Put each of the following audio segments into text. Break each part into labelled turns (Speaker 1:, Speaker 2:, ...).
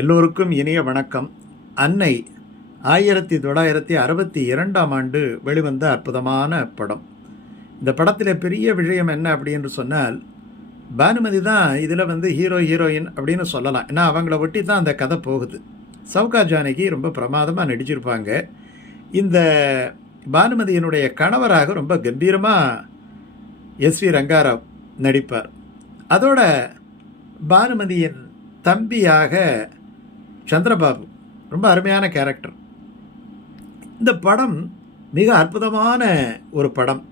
Speaker 1: எல்லோருக்கும் இனிய வணக்கம். அன்னை ஆயிரத்தி தொள்ளாயிரத்தி அறுபத்தி இரண்டாம் ஆண்டு வெளிவந்த அற்புதமான படம். இந்த படத்தில் பெரிய விஷயம் என்ன அப்படின்னு சொன்னால் பானுமதி தான் இதில் வந்து ஹீரோ ஹீரோயின் அப்படின்னு சொல்லலாம். ஏன்னா அவங்கள ஒட்டி தான் அந்த கதை போகுது. சவுகா ஜானகி ரொம்ப பிரமாதமாக நடிச்சிருப்பாங்க. இந்த பானுமதியினுடைய கணவராக ரொம்ப கம்பீரமாக எஸ் வி ரங்காராவ் நடிப்பார். அதோட பானுமதியின் தம்பியாக சந்திரபாபு ரொம்ப அருமையான கேரக்டர் இந்த படம் மிக அற்புதமான ஒரு படம்.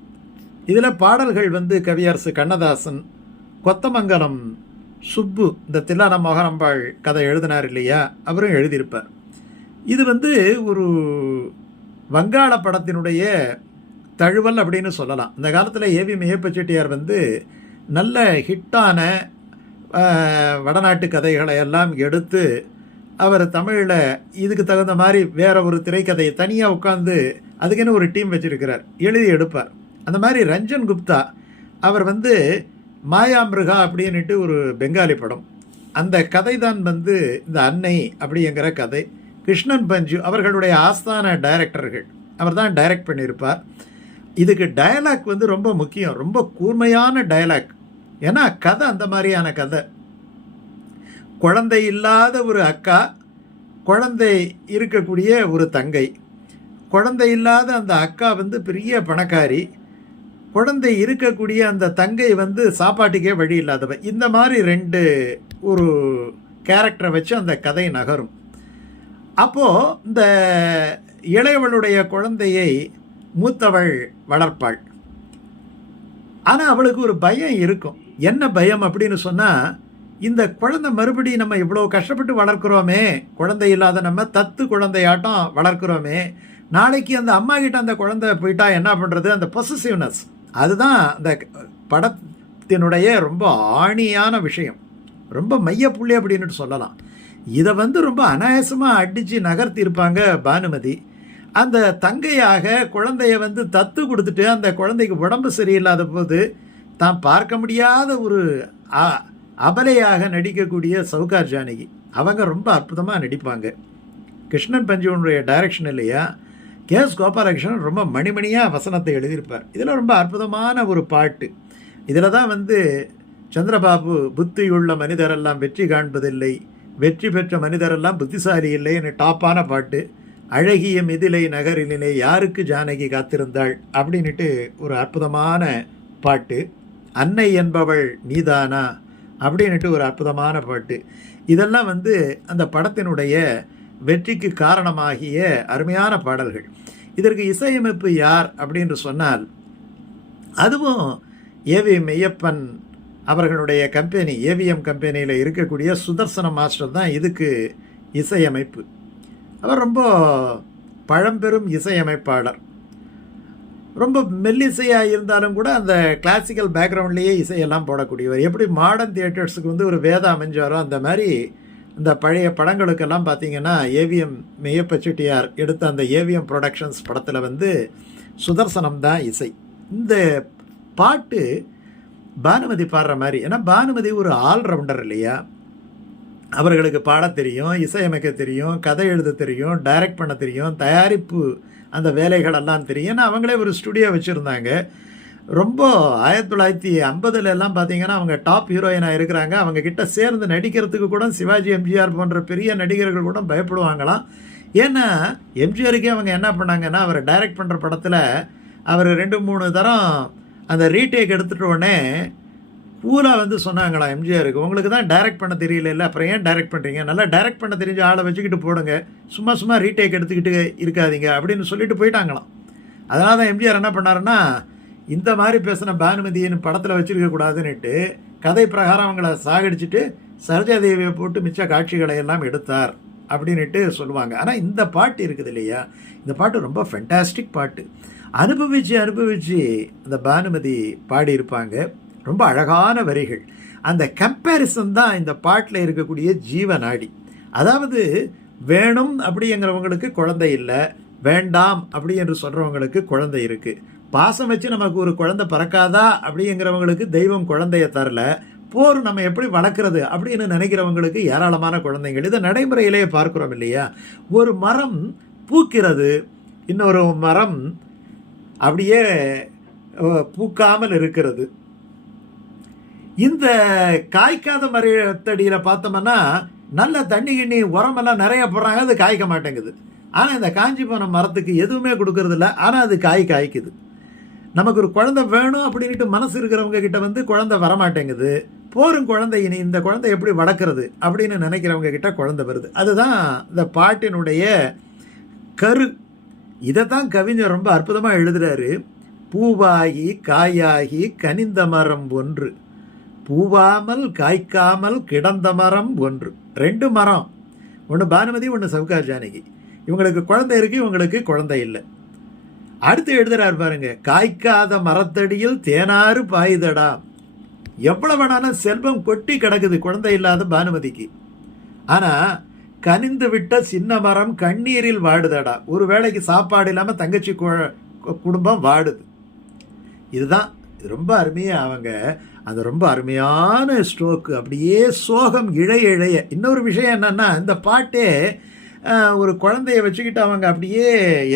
Speaker 1: இதில் பாடல்கள் வந்து கவியரசு கண்ணதாசன் கொத்தமங்கலம் சுப்பு இந்த தில்லான மோகனம்பாள் கதை எழுதினார் இல்லையா? அவரும் எழுதியிருப்பார். இது வந்து ஒரு வங்காள படத்தினுடைய தழுவல் அப்படின்னு சொல்லலாம். இந்த காலத்தில் ஏவி மெய்யப்ப செட்டியார் வந்து நல்ல ஹிட்டான வடநாட்டு கதைகளை எல்லாம் எடுத்து அவர் தமிழில் இதுக்கு தகுந்த மாதிரி வேற ஒரு திரைக்கதையை தனியாக உட்காந்து அதுக்குன்னு ஒரு டீம் வச்சிருக்கிறார்? எழுதி எடுப்பார். அந்த மாதிரி ரஞ்சன் குப்தா அவர் வந்து மாயாமிருகா அப்படின்னுட்டு ஒரு பெங்காலி படம். அந்த கதை தான் வந்து இந்த அன்னை அப்படிங்கிற கதை. கிருஷ்ணன் பஞ்சு அவர்களுடைய ஆஸ்தான டைரக்டர்கள். அவர் தான் டைரக்ட் பண்ணியிருப்பார். இதுக்கு டயலாக் வந்து ரொம்ப முக்கியம். ரொம்ப கூர்மையான டயலாக் ஏன்னா கதை அந்த மாதிரியான கதை. குழந்தை இல்லாத ஒரு அக்கா குழந்தை இருக்கக்கூடிய ஒரு தங்கை. குழந்தை இல்லாத அந்த அக்கா வந்து பெரிய பணக்காரி. குழந்தை இருக்கக்கூடிய அந்த தங்கை வந்து சாப்பாட்டுக்கே வழி இல்லாதவ. இந்த மாதிரி ரெண்டு ஒரு கேரக்டரை வச்சு அந்த கதை நகரும். அப்போது இந்த இளையவளுடைய குழந்தையை மூத்தவள் வளர்ப்பாள். ஆனால் அவளுக்கு ஒரு பயம் இருக்கும். என்ன பயம் அப்படின்னு சொன்னால் இந்த குழந்தை மறுபடியும் நம்ம இவ்வளோ கஷ்டப்பட்டு வளர்க்குறோமே குழந்தை இல்லாத நம்ம தத்து குழந்தையாட்டம் வளர்க்குறோமே நாளைக்கு அந்த அம்மா கிட்ட அந்த குழந்தை போயிட்டா என்ன பண்ணுறது அந்த பொசசிவ்னஸ் அதுதான் அந்த படத்தினுடைய ரொம்ப ஆணியான விஷயம். ரொம்ப மையப்புள்ளி அப்படின்னு சொல்லலாம். இதை வந்து ரொம்ப அனாயாசமாக அடித்து நகர்த்தியிருப்பாங்க பானுமதி. அந்த தங்கையாக குழந்தைய வந்து தத்து கொடுத்துட்டு அந்த குழந்தைக்கு உடம்பு சரியில்லாத போது தான் பார்க்க முடியாத ஒரு அபலையாக நடிக்கக்கூடிய சவுகார் ஜானகி. அவங்க ரொம்ப அற்புதமாக நடிப்பாங்க. கிருஷ்ணன் பஞ்சவனுடைய டைரக்ஷன் இல்லையா? கே எஸ் கோபாலகிருஷ்ணன் ரொம்ப மணிமணியாக வசனத்தை எழுதியிருப்பார். இதில் ரொம்ப அற்புதமான ஒரு பாட்டு. இதில் தான் வந்து சந்திரபாபு புத்தியுள்ள மனிதரெல்லாம் வெற்றி காண்பதில்லை. வெற்றி பெற்ற மனிதரெல்லாம் புத்திசாலி இல்லைன்னு டாப்பான பாட்டு. அழகிய மிதிலை நகரிலே யாருக்கு ஜானகி காத்திருந்தாள்? அப்படின்னுட்டு ஒரு அற்புதமான பாட்டு. அன்னை என்பவள் நீதானா? அப்படின்ட்டு ஒரு அற்புதமான பாட்டு. இதெல்லாம் வந்து அந்த படத்தினுடைய வெற்றிக்கு காரணமாகிய அருமையான பாடல்கள். இதற்கு இசையமைப்பு யார் அப்படின்னு சொன்னால் அதுவும் ஏவி மெய்யப்பன் அவர்களுடைய கம்பெனி ஏவிஎம் கம்பெனியில் இருக்கக்கூடிய சுதர்சன மாஸ்டர் தான் இதுக்கு இசையமைப்பு. அவர் ரொம்ப பழம்பெரும் இசையமைப்பாளர். ரொம்ப மெல்லிசையாக இருந்தாலும் கூட அந்த கிளாசிக்கல் பேக்ரவுண்ட்லேயே இசையெல்லாம் போடக்கூடியவர். எப்படி மாடர்ன் தியேட்டர்ஸுக்கு வந்து ஒரு வேதம் அமைஞ்சாரோ அந்த மாதிரி இந்த பழைய படங்களுக்கெல்லாம் பார்த்தீங்கன்னா ஏவிஎம் மெய்யப்ப செட்டியார் எடுத்த அந்த ஏவிஎம் ப்ரொடக்ஷன்ஸ் படத்தில் வந்து சுதர்சனம் தான் இசை. இந்த பாட்டு பானுமதி பாடுற மாதிரி ஏன்னா பானுமதி ஒரு ஆல்ரவுண்டர் இல்லையா? அவர்களுக்கு பாட தெரியும் இசையமைக்க தெரியும் கதை எழுத தெரியும் டைரக்ட் பண்ண தெரியும் தயாரிப்பு அந்த வேலைகளெல்லாம் தெரியும். ஏன்னா அவங்களே ஒரு ஸ்டுடியோ வச்சுருந்தாங்க. ரொம்ப ஆயிரத்தி தொள்ளாயிரத்தி ஐம்பதுல எல்லாம் பார்த்தீங்கன்னா அவங்க டாப் ஹீரோயினாக இருக்கிறாங்க. அவங்க கிட்ட சேர்ந்து நடிக்கிறதுக்கு கூட சிவாஜி எம்ஜிஆர் போன்ற பெரிய நடிகர்கள் கூட பயப்படுவாங்களாம். ஏன்னா எம்ஜிஆருக்கே அவங்க என்ன பண்ணாங்கன்னா அவர் டைரக்ட் பண்ணுற படத்தில் அவர் ரெண்டு மூணு தரம் அந்த ரீடேக் எடுத்துகிட்ட உடனே பூரா வந்து சொன்னாங்களாம் எம்ஜிஆருக்கு? உங்களுக்கு தான் டைரக்ட் பண்ண தெரியல இல்லை அப்புறம் ஏன் டைரக்ட் பண்ணுறீங்க நல்லா டைரக்ட் பண்ண தெரிஞ்ச ஆளை வச்சுக்கிட்டு போடுங்க. சும்மா சும்மா ரீடேக் எடுத்துக்கிட்டு இருக்காதீங்க அப்படின்னு சொல்லிட்டு போயிட்டாங்களாம். அதனால தான் எம்ஜிஆர் என்ன பண்ணாருன்னா இந்த மாதிரி பேசின பானுமதியின் படத்தில் வச்சுருக்கக்கூடாதுன்னுட்டு கதை பிரகாரம் அவங்கள சாகடிச்சிட்டு சரோஜாதேவியை போட்டு மிச்ச காட்சிகளை எல்லாம் எடுத்தார் அப்படின்னுட்டு சொல்லுவாங்க. ஆனால் இந்த பாட்டு இருக்குது இல்லையா? இந்த பாட்டு ரொம்ப ஃபென்டாஸ்டிக் பாட்டு. அனுபவித்து அனுபவித்து அந்த பானுமதி பாடியிருப்பாங்க. ரொம்ப அழகான வரிகள். அந்த கம்பேரிசன் தான் இந்த பாட்டில் இருக்கக்கூடிய ஜீவநாடி. அதாவது வேணும் அப்படிங்கிறவங்களுக்கு குழந்தை இல்லை வேண்டாம் அப்படி என்று சொல்கிறவங்களுக்கு குழந்தை இருக்குது பாசம் வச்சு நமக்கு ஒரு குழந்தை பிறக்காதா அப்படிங்கிறவங்களுக்கு தெய்வம் குழந்தைய தரல போர் நம்ம எப்படி வளர்க்குறது அப்படின்னு நினைக்கிறவங்களுக்கு ஏராளமான குழந்தைகள். இதை நடைமுறையிலேயே பார்க்குறோம் இல்லையா? ஒரு மரம் பூக்கிறது இன்னொரு மரம் அப்படியே பூக்காமல் இருக்கிறது. இந்த காய்க்காத மரத்தடியில் பார்த்தோம்னா நல்ல தண்ணி கிண்ணி உரமெல்லாம் நிறைய போடுறாங்க அது காய்க்க மாட்டேங்குது. ஆனால் இந்த காஞ்சி போன மரத்துக்கு எதுவுமே கொடுக்கறதில்ல. ஆனால் அது காய் காய்க்குது. நமக்கு ஒரு குழந்தை வேணும் அப்படின்ட்டு மனசு இருக்கிறவங்க கிட்ட வந்து குழந்தை வரமாட்டேங்குது. போரும் குழந்தை இனி இந்த குழந்தை எப்படி வளர்க்குறது அப்படின்னு நினைக்கிறவங்க கிட்ட குழந்தை வருது. அதுதான் இந்த பாட்டினுடைய கரு. இதை தான் கவிஞர் ரொம்ப அற்புதமாக எழுதுறாரு. பூவாகி காயாகி கனிந்த மரம் ஒன்று. பூவாமல் காய்க்காமல் கிடந்த மரம் ஒன்று. ரெண்டு மரம். ஒன்று பானுமதி ஒன்று சவுகார் ஜானகி. இவங்களுக்கு குழந்தை இருக்கு இவங்களுக்கு குழந்தை இல்லை. அடுத்து எழுதுறாரு பாருங்க காய்க்காத மரத்தடியில் தேனாறு பாயுதடா. எவ்வளவு வேணாலும் செல்வம் கொட்டி கிடக்குது குழந்தை இல்லாத பானுமதிக்கு. ஆனால் கனிந்து விட்ட சின்ன மரம் கண்ணீரில் வாடுதடா. ஒரு வேளைக்கு சாப்பாடு இல்லாமல் தங்கச்சி கு- குடும்பம் வாடுது. இதுதான் ரொம்ப அருமையாக அவங்க அது ரொம்ப அருமையான ஸ்ட்ரோக்கு அப்படியே சோகம் இழைய இழைய. இன்னொரு விஷயம் என்னென்னா இந்த பாட்டே ஒரு குழந்தைய வச்சுக்கிட்டு அவங்க அப்படியே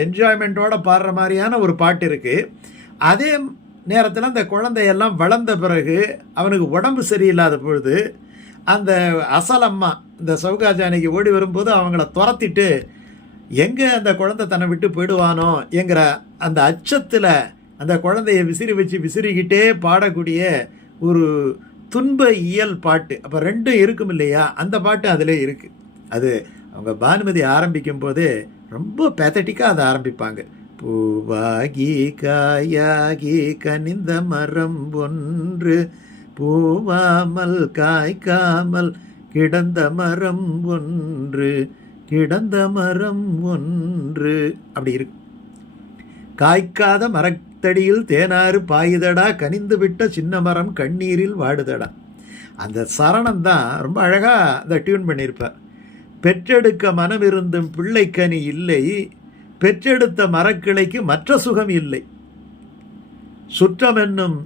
Speaker 1: என்ஜாய்மெண்ட்டோட பாடுற மாதிரியான ஒரு பாட்டு இருக்குது அதே நேரத்தில் அந்த குழந்தையெல்லாம் வளர்ந்த பிறகு அவனுக்கு உடம்பு சரியில்லாத பொழுது அந்த அசலம்மா இந்த சவுகாஜானிக்கு ஓடி வரும்போது அவங்கள துரத்திட்டு எங்கே அந்த குழந்தை தன்னை விட்டு போயிடுவானோ? என்கிற அந்த அச்சத்தில் அந்த குழந்தைய விசிறி வச்சு விசிறிக்கிட்டே பாடக்கூடிய ஒரு துன்ப இயல் பாட்டு. அப்போ ரெண்டும் இருக்கும் இல்லையா? அந்த பாட்டு அதில் இருக்குது அது அவங்க பானுமதி ஆரம்பிக்கும் போதே ரொம்ப பேத்தட்டிக்காக அதை ஆரம்பிப்பாங்க. பூவாகி காயாகி கனிந்த மரம் ஒன்று பூவாமல் காய்க்காமல் கிடந்த மரம் ஒன்று கிடந்த மரம் ஒன்று. அப்படி இருக்கு. காய்க்காத மரத்தடியில் தேனாறு பாயுதடா கனிந்து விட்ட சின்ன மரம் கண்ணீரில் வாடுதடா. அந்த சரணம் தான் ரொம்ப அழகாக அந்த டியூன் பண்ணியிருப்பார் பெற்றெடுக்க மனம் இருந்தும் பிள்ளைக்கனி இல்லை பெற்றெடுத்த மரக்கிளைக்கு மற்ற சுகம் இல்லை. சுற்றம் என்னும்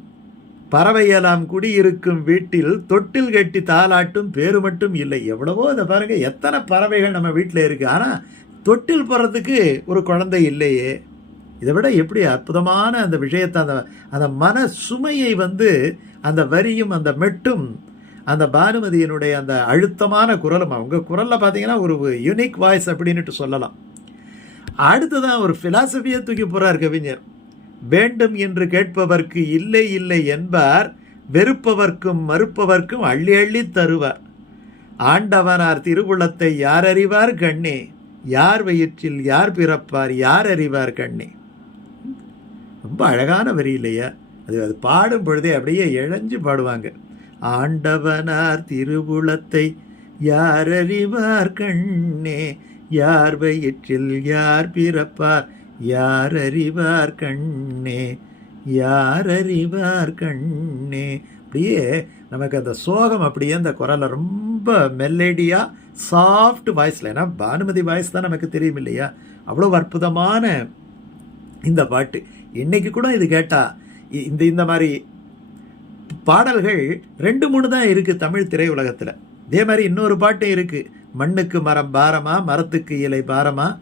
Speaker 1: பறவையெல்லாம் குடியிருக்கும் வீட்டில் தொட்டில் கட்டி தாளாட்டும் பேரு மட்டும் இல்லை. எவ்வளவோ அதை பாருங்கள் எத்தனை பறவைகள் நம்ம வீட்டில் இருக்குது ஆனால் தொட்டில் போகிறதுக்கு ஒரு குழந்தை இல்லையே. இதை விட எப்படி அற்புதமான அந்த விஷயத்தை அந்த அந்த மன சுமையை வந்து அந்த வரியும் அந்த மெட்டும் அந்த பானுமதியினுடைய அந்த அழுத்தமான குரலும் அவங்க குரலில் பார்த்தீங்கன்னா ஒரு யூனிக் வாய்ஸ் அப்படின்னுட்டு சொல்லலாம். அடுத்ததான் ஒரு ஃபிலாசபியை தூக்கி போகிறார் கவிஞர். வேண்டும் என்று கேட்பவர்க்கு இல்லை இல்லை என்பார் வெறுப்பவர்க்கும் மறுப்பவர்க்கும் அள்ளி அள்ளி தருவார். ஆண்டவனார் திருவுளத்தை யார் அறிவார் கண்ணே? யார் வயிற்றில் யார் பிறப்பார்? யார் அறிவார் கண்ணே? ரொம்ப அழகான வரி இல்லையா? அது அது பாடும் பொழுதே அப்படியே இழைஞ்சு பாடுவாங்க. ஆண்டவனார் திருவுளத்தை யார் அறிவார் கண்ணே? யார் வயிற்றில் யார் பிறப்பார்? யார் அறிவார் கண்ணே? யார் அறிவார் கண்ணே? அப்படியே நமக்கு அந்த சோகம் அப்படியே அந்த குரலை ரொம்ப மெல்லடியாக சாஃப்ட் வாய்ஸில் ஏன்னா பானுமதி வாய்ஸ் தான் நமக்கு தெரியும் இல்லையா? அவ்வளோ அற்புதமான இந்த பாட்டு. இன்னைக்கு கூட இது கேட்டால் இ- இந்த இந்த மாதிரி பாடல்கள் ரெண்டு மூணு தான் இருக்குது தமிழ் திரையுலகத்தில். இதே மாதிரி இன்னொரு பாட்டு இருக்குது மண்ணுக்கு மரம் பாரமா மரத்துக்கு இலை பாரமா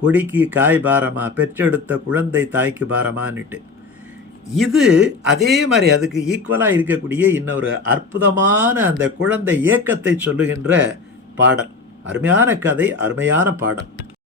Speaker 1: கொடிக்கு காய் பாரமா பெற்றெடுத்த குழந்தை தாய்க்கு பாரமான்னுட்டு. இது அதே மாதிரி அதுக்கு ஈக்குவலாக இருக்கக்கூடிய இன்னொரு அற்புதமான அந்த குழந்தை இயக்கத்தை சொல்லுகின்ற பாடல். அருமையான கதை அருமையான பாடல்.